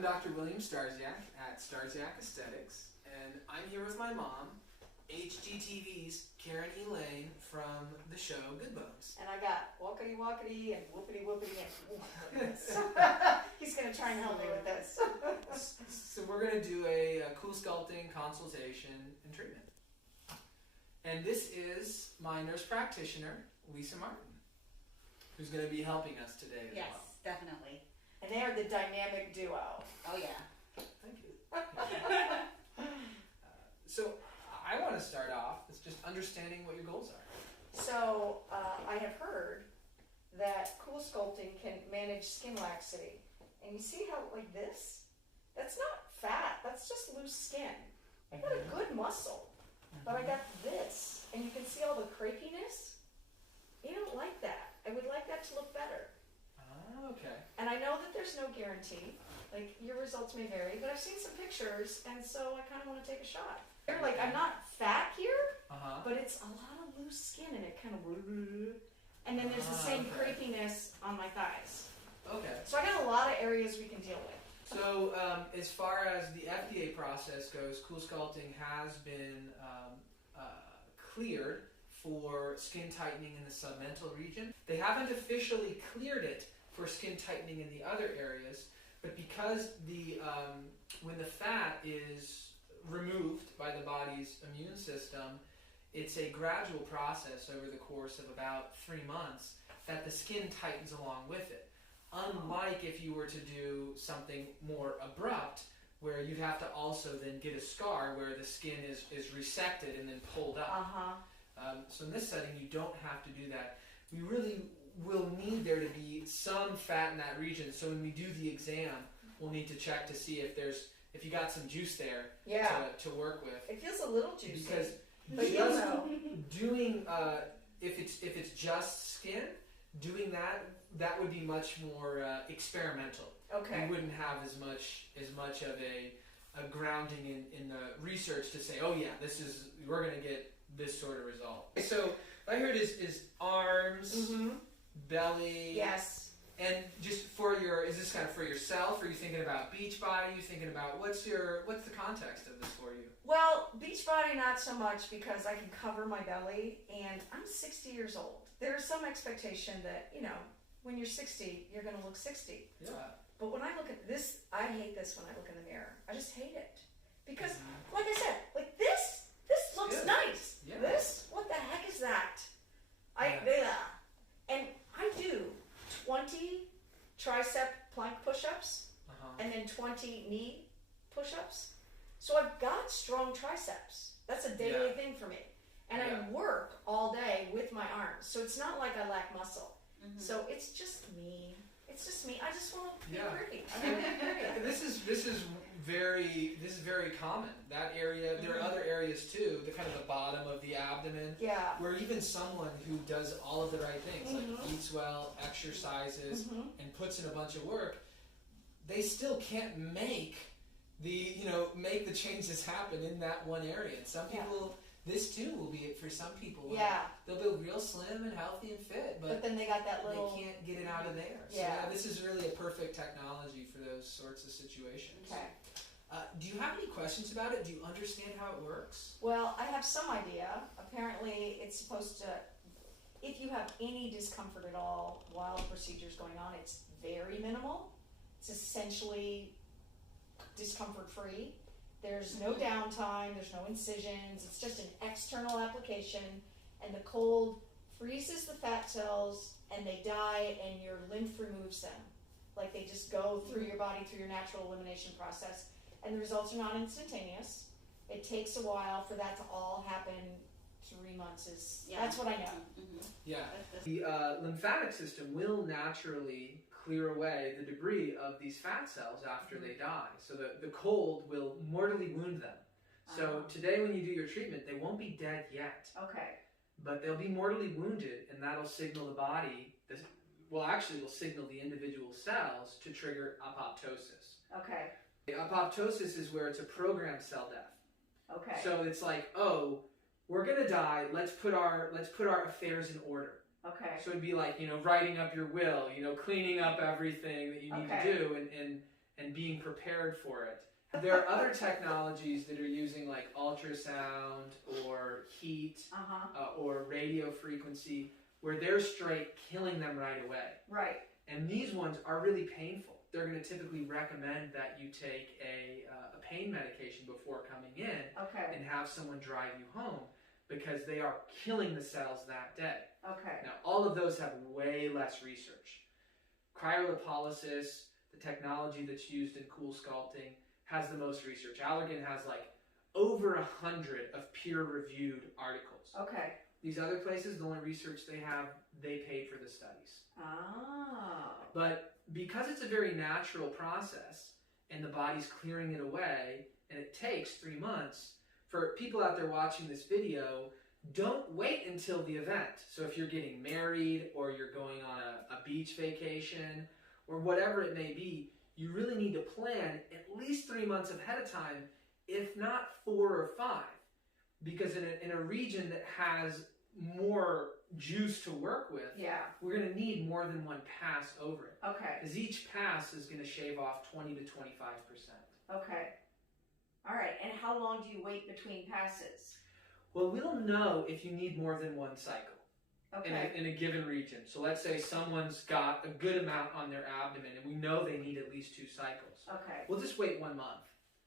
I'm Dr. William Starsiak at Starsiak Aesthetics, and I'm here with my mom, HGTV's Karen E. Laine from the show Good Bones. And I got walkity walkity and whoopity whoopity and he's going to try and help me with this. So we're going to do a CoolSculpting consultation and treatment. And this is my nurse practitioner, Lisa Martin, who's going to be helping us today as Yes, well. definitely. And they are the dynamic duo. Oh yeah. Thank you. So I want to start off with just understanding what your goals are. So I have heard that CoolSculpting can manage skin laxity. And you see how, like this? That's not fat, that's just loose skin. I got a good muscle, but I got this. And you can see all the crepiness. You don't like that. I would like that to look better. Okay. And I know that there's no guarantee. Like, your results may vary, but I've seen some pictures, and so I kind of want to take a shot. They're like, I'm not fat here, but it's a lot of loose skin, and it kind of... And then there's the same crepiness on my thighs. Okay. So I got a lot of areas we can deal with. So as far as the FDA process goes, CoolSculpting has been cleared for skin tightening in the submental region. They haven't officially cleared it for skin tightening in the other areas, but because when the fat is removed by the body's immune system, it's a gradual process over the course of about 3 months that the skin tightens along with it. Unlike if you were to do something more abrupt, where you'd have to also then get a scar where the skin is resected and then pulled up. So in this setting, you don't have to do that. We really will need there to be some fat in that region. So when we do the exam, we'll need to check to see if you got some juice there to work with. It feels a little juicy. Because just doing if it's just skin, doing that would be much more experimental. Okay. We wouldn't have as much of a grounding in the research to say, oh yeah, we're going to get this sort of result. So what I heard is arms, belly. Yes. And just is this kind of for yourself? Are you thinking about Beachbody? Are you thinking about what's the context of this for you? Well, Beachbody not so much, because I can cover my belly, and I'm 60 years old. There's some expectation that, when you're 60, you're going to look 60. Yeah. But when I look at this, I hate this when I look in the mirror. I just hate it. Because, like I said, like this looks good. Nice. Yeah. This, what the heck is that? And I do 20 tricep plank push-ups, and then 20 knee push-ups. So I've got strong triceps. That's a daily thing for me. And I work all day with my arms. So it's not like I lack muscle. So it's just me. It's just me. I just want to be pretty. I want to be pretty. This is very common. That area. There are other areas too. The kind of the bottom of the abdomen. Yeah. Where even someone who does all of the right things, like eats well, exercises, and puts in a bunch of work, they still can't make the changes happen in that one area. And some people. This too will be it for some people. They'll be real slim and healthy and fit, but then they got that little... They can't get it out of there. So this is really a perfect technology for those sorts of situations. Okay. Do you have any questions about it? Do you understand how it works? Well, I have some idea. Apparently, it's supposed to... If you have any discomfort at all while the procedure's going on, it's very minimal. It's essentially discomfort-free. There's no downtime, there's no incisions, it's just an external application, and the cold freezes the fat cells, and they die, and your lymph removes them. Like, they just go through your body, through your natural elimination process, and the results are not instantaneous. It takes a while for that to all happen. 3 months that's what I know. Yeah. The lymphatic system will naturally clear away the debris of these fat cells after they die. So the cold will mortally wound them. So today when you do your treatment, they won't be dead yet. Okay. But they'll be mortally wounded, and that'll signal the body, will signal the individual cells to trigger apoptosis. Okay. Apoptosis is where it's a programmed cell death. Okay. So it's like, we're gonna die. Let's put our affairs in order. Okay. So it'd be like, writing up your will, cleaning up everything that you need to do, and being prepared for it. There are other technologies that are using like ultrasound or heat or radio frequency where they're straight killing them right away. Right. And these ones are really painful. They're going to typically recommend that you take a pain medication before coming in and have someone drive you home because they are killing the cells that day. Okay. Now, all of those have way less research. Cryolipolysis, the technology that's used in CoolSculpting, has the most research. Allergan has like over 100 of peer-reviewed articles. Okay. These other places, the only research they have, they paid for the studies. Oh. But because it's a very natural process and the body's clearing it away and it takes 3 months, for people out there watching this video, don't wait until the event. So if you're getting married or you're going on a beach vacation or whatever it may be, you really need to plan at least 3 months ahead of time, if not 4 or 5. Because in a region that has more juice to work with, we're going to need more than one pass over it. Okay. Because each pass is going to shave off 20 to 25%. Okay. All right. And how long do you wait between passes? Well, we'll know if you need more than one cycle in a given region. So let's say someone's got a good amount on their abdomen and we know they need at least 2 cycles. Okay. We'll just wait 1 month.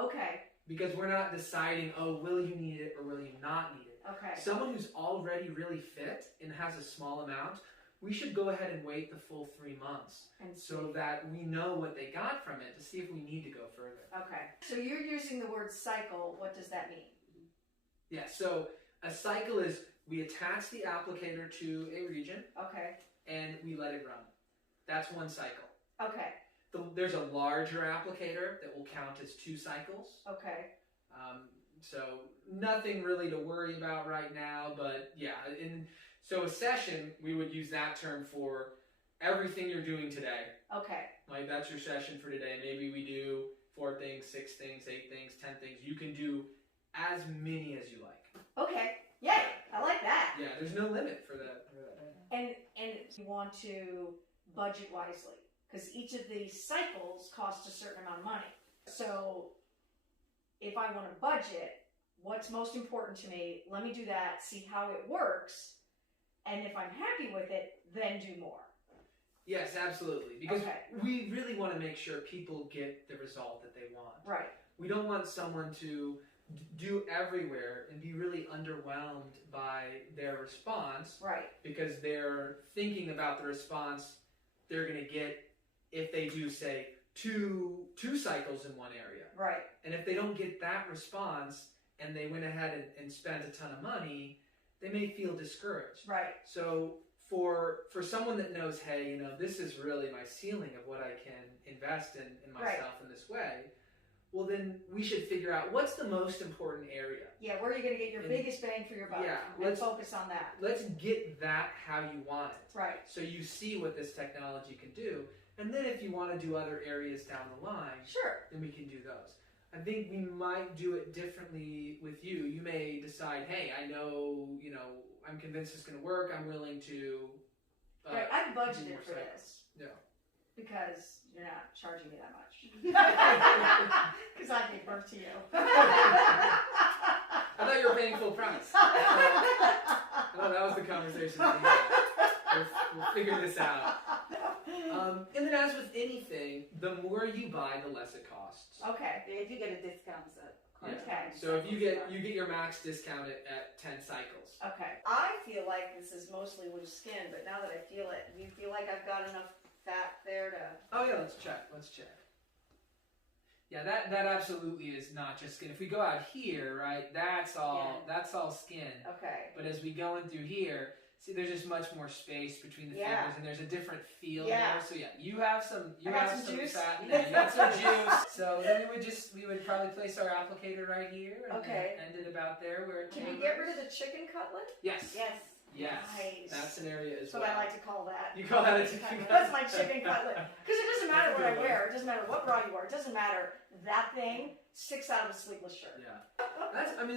Okay. Because we're not deciding, oh, will you need it or will you not need it? Okay. Someone who's already really fit and has a small amount, we should go ahead and wait the full 3 months so that we know what they got from it to see if we need to go further. Okay. So you're using the word cycle. What does that mean? Yeah, so a cycle is we attach the applicator to a region and we let it run. That's 1 cycle. Okay. There's a larger applicator that will count as 2 cycles. Okay. So nothing really to worry about right now, but yeah. So a session, we would use that term for everything you're doing today. Okay. Like that's your session for today. Maybe we do 4 things, 6 things, 8 things, 10 things. You can do as many as you like. Okay. Yay! I like that. Yeah, there's no limit for that. And you want to budget wisely because each of these cycles costs a certain amount of money. So if I want to budget, what's most important to me, let me do that, see how it works, and if I'm happy with it, then do more. Yes, absolutely. Because we really want to make sure people get the result that they want. Right. We don't want someone to do everywhere and be really underwhelmed by their response. Right. Because they're thinking about the response they're going to get if they do, say, two cycles in one area. Right. And if they don't get that response and they went ahead and spent a ton of money, they may feel discouraged. Right. So for someone that knows, hey, you know, this is really my ceiling of what I can invest in myself in this way, well, then we should figure out what's the most important area. Yeah, where are you going to get your biggest bang for your buck? Yeah, let's focus on that. Let's get that how you want it. Right. So you see what this technology can do. And then if you want to do other areas down the line, then we can do those. I think we might do it differently with you. You may decide, hey, I know, you know, I'm convinced it's going to work. I'm willing to... right, I've budgeted for this. Yeah. Because you're not charging me that much. Because I gave birth to you. I thought you were paying full price. I thought that was the conversation that we had. We'll figure this out. And then as with anything, the more you buy, the less it costs. Okay. If you get a discount, Okay. So if you get your max discount at 10 cycles. Okay. I feel like this is mostly loose skin, but now that I feel it, do you feel like I've got enough fat there to... Oh yeah, let's check. Yeah, that absolutely is not just skin. If we go out here, right, that's all skin. Okay. But as we go in through here, see, there's just much more space between the fingers, and there's a different feel there. So yeah, you have some juice. Fat. Yeah, you got some juice. So then we would probably place our applicator right here, and then end it about there where it Can you get rid of the chicken cutlet? Yes. Yes. Yes. Nice. That's an area as well. That's what I like to call that. You call that a chicken cutlet? That's my chicken cutlet. Because it doesn't matter what I wear. It doesn't matter what bra you wear. It doesn't matter. That thing sticks out of a sleeveless shirt. Yeah.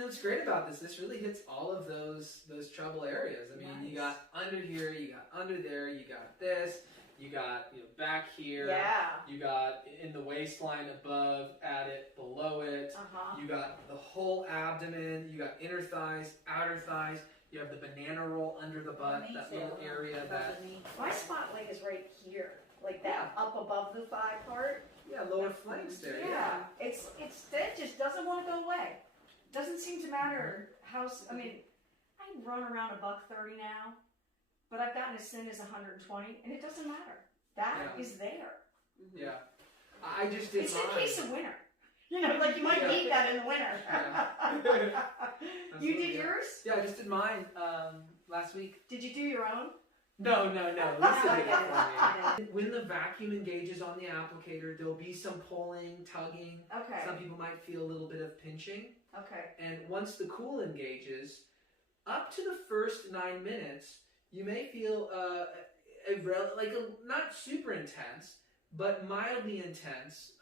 What's great about this. This really hits all of those trouble areas. I mean, you got under here, you got under there, you got this. You got back here. Yeah. You got in the waistline above, at it, below it. You got the whole abdomen. You got inner thighs, outer thighs. You have the banana roll under the butt, that little area that. My spot like is right here, like that up above the thigh part. Yeah, lower flanks there. Yeah, it's that just doesn't want to go away. Doesn't seem to matter how. I mean, I run around $130 now, but I've gotten as thin as 120, and it doesn't matter. That is there. Yeah, I just did. It's in case of winter. Like you might need that in the winter. Yeah. You did yours? Yeah, I just did mine last week. Did you do your own? No. Lisa did it for me. When the vacuum engages on the applicator, there'll be some pulling, tugging. Okay. Some people might feel a little bit of pinching. Okay. And once the cool engages, up to the first 9 minutes, you may feel not super intense, but mildly intense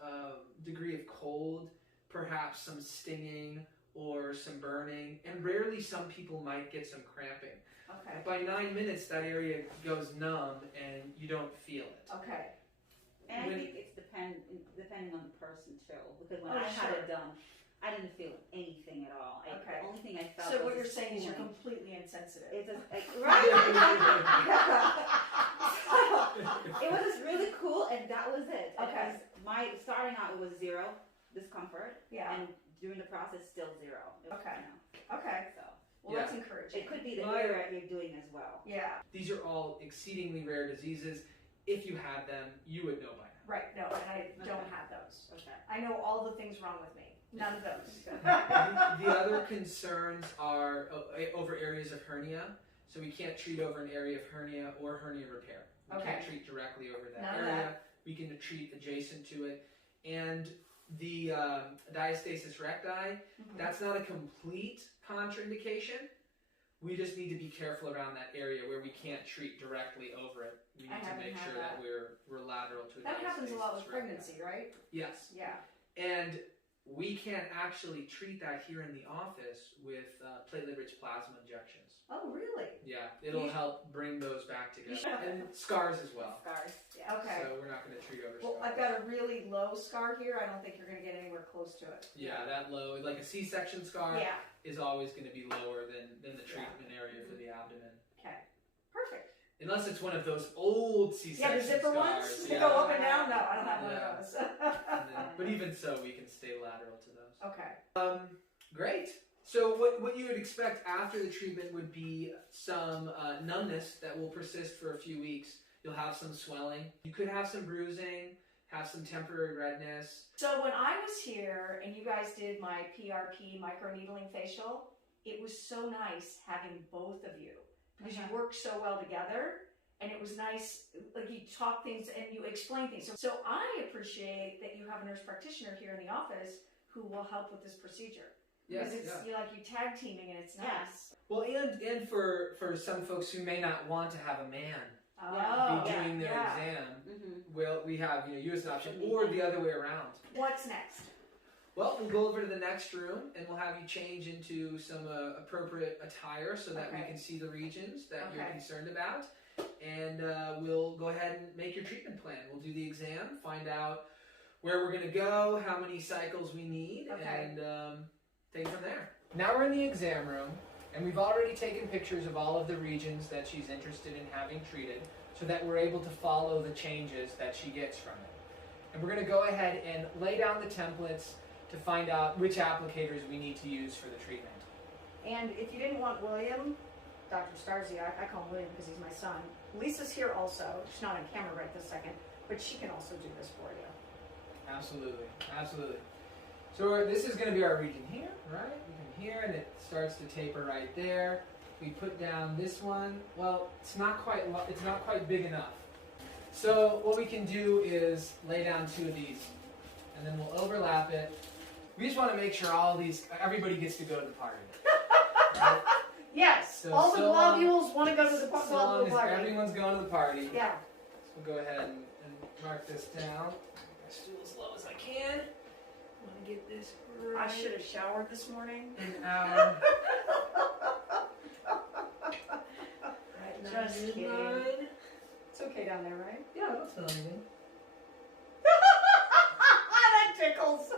degree of cold, perhaps some stinging or some burning, and rarely some people might get some cramping. Okay. By 9 minutes, that area goes numb and you don't feel it. Okay. And I think it's depending on the person too, because when I had it done, I didn't feel anything at all. Okay. The only thing I felt. So was what you're this saying is you're cooling. completely insensitive. It's right. It was just really cool, and that was it. Okay. Starting out, it was zero discomfort. Yeah. And during the process, still zero. Okay. Okay. So. Well, that's encouraging. It could be the area you're doing as well. Yeah. These are all exceedingly rare diseases. If you had them, you would know by now. Right. No, and I don't have those. Okay. I know all the things wrong with me. None of those. The other concerns are over areas of hernia. So we can't treat over an area of hernia or hernia repair. We can't treat directly over that area. We can treat adjacent to it. And the diastasis recti, that's not a complete contraindication. We just need to be careful around that area where we can't treat directly over it. We need to make sure that we're lateral to That happens a lot with diastasis pregnancy, recti. right? Yes. Yeah. And we can't actually treat that here in the office with platelet-rich plasma injections. Oh, really? Yeah, it'll help bring those back together. And scars as well. Scars. Yeah. Okay. So we're not going to treat over Well, scars. I've got a really low scar here. I don't think you're going to get anywhere close to it. Yeah, that low, like a C-section scar is always going to be lower than the treatment area for the abdomen. Okay. Perfect. Unless it's one of those old C-section Yeah, the zipper scars. ones that go up and down. No, I don't have one of those. But even so, we can stay lateral to those. Okay. Great. So what you would expect after the treatment would be some numbness that will persist for a few weeks. You'll have some swelling. You could have some bruising, have some temporary redness. So when I was here and you guys did my PRP microneedling facial, it was so nice having both of you because you worked so well together. And it was nice, like you talk things and you explain things. So I appreciate that you have a nurse practitioner here in the office who will help with this procedure. Yes, because it's you're tag teaming and it's nice. Well, and for some folks who may not want to have a man be doing their exam, well, we have you as an option, or the other way around. What's next? Well, we'll go over to the next room and we'll have you change into some appropriate attire so that we can see the regions that you're concerned about. And we'll go ahead and make your treatment plan. We'll do the exam, find out where we're going to go, how many cycles we need, and take it from there. Now we're in the exam room, and we've already taken pictures of all of the regions that she's interested in having treated so that we're able to follow the changes that she gets from it. And we're going to go ahead and lay down the templates to find out which applicators we need to use for the treatment. And if you didn't want William, Dr. Starsiak, I call him William because he's my son. Lisa's here also. She's not on camera right this second, but she can also do this for you. Absolutely, absolutely. So this is going to be our region here, right? Region here, and it starts to taper right there. We put down this one. Well, it's not quite big enough. So what we can do is lay down two of these, and then we'll overlap it. We just want to make sure everybody gets to go to the party. Right? Yes, So all the globules want to go to the globule long as party. everyone's going to the party. Yeah. So we'll go ahead and mark this down. My stool as low as I can. I want to get this right. I should have showered this morning. An hour. Just kidding. It's okay down there, right? Yeah, I don't feel anything. That tickles.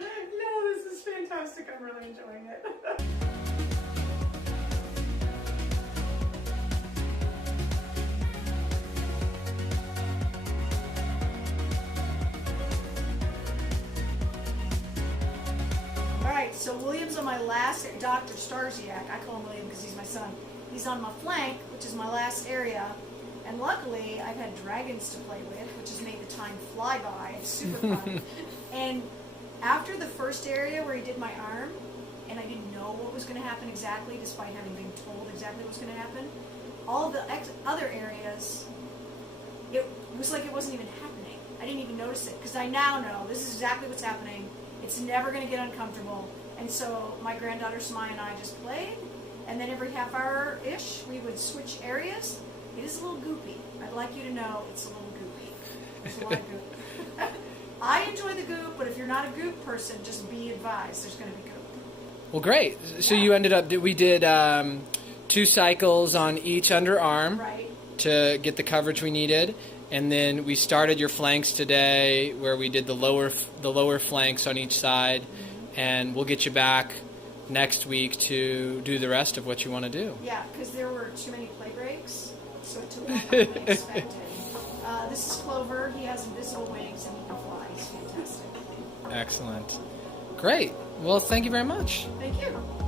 No, this is fantastic. I'm really enjoying it. All right, so William's on my last, Dr. Starsiak, I call him William because he's my son. He's on my flank, which is my last area. And luckily, I've had dragons to play with, which has made the time fly by. It's super fun. And after the first area where he did my arm, and I didn't know what was going to happen exactly, despite having been told exactly what was going to happen, all the other areas, it was like it wasn't even happening. I didn't even notice it, because I now know this is exactly what's happening. It's never going to get uncomfortable. And so my granddaughter Smai and I just played, and then every half hour-ish, we would switch areas. It is a little goopy. I'd like you to know it's a little goopy. There's a lot of goop. I enjoy the goop, but if you're not a goop person, just be advised there's going to be goop. Well, great. So you ended up, we did 2 cycles on each underarm to get the coverage we needed. And then we started your flanks today where we did the lower flanks on each side. And we'll get you back next week to do the rest of what you want to do. Yeah, because there were too many play breaks, so it took longer than we expected. This is Clover. He has invisible wings and he can fly. He's fantastic. Excellent. Great. Well, thank you very much. Thank you.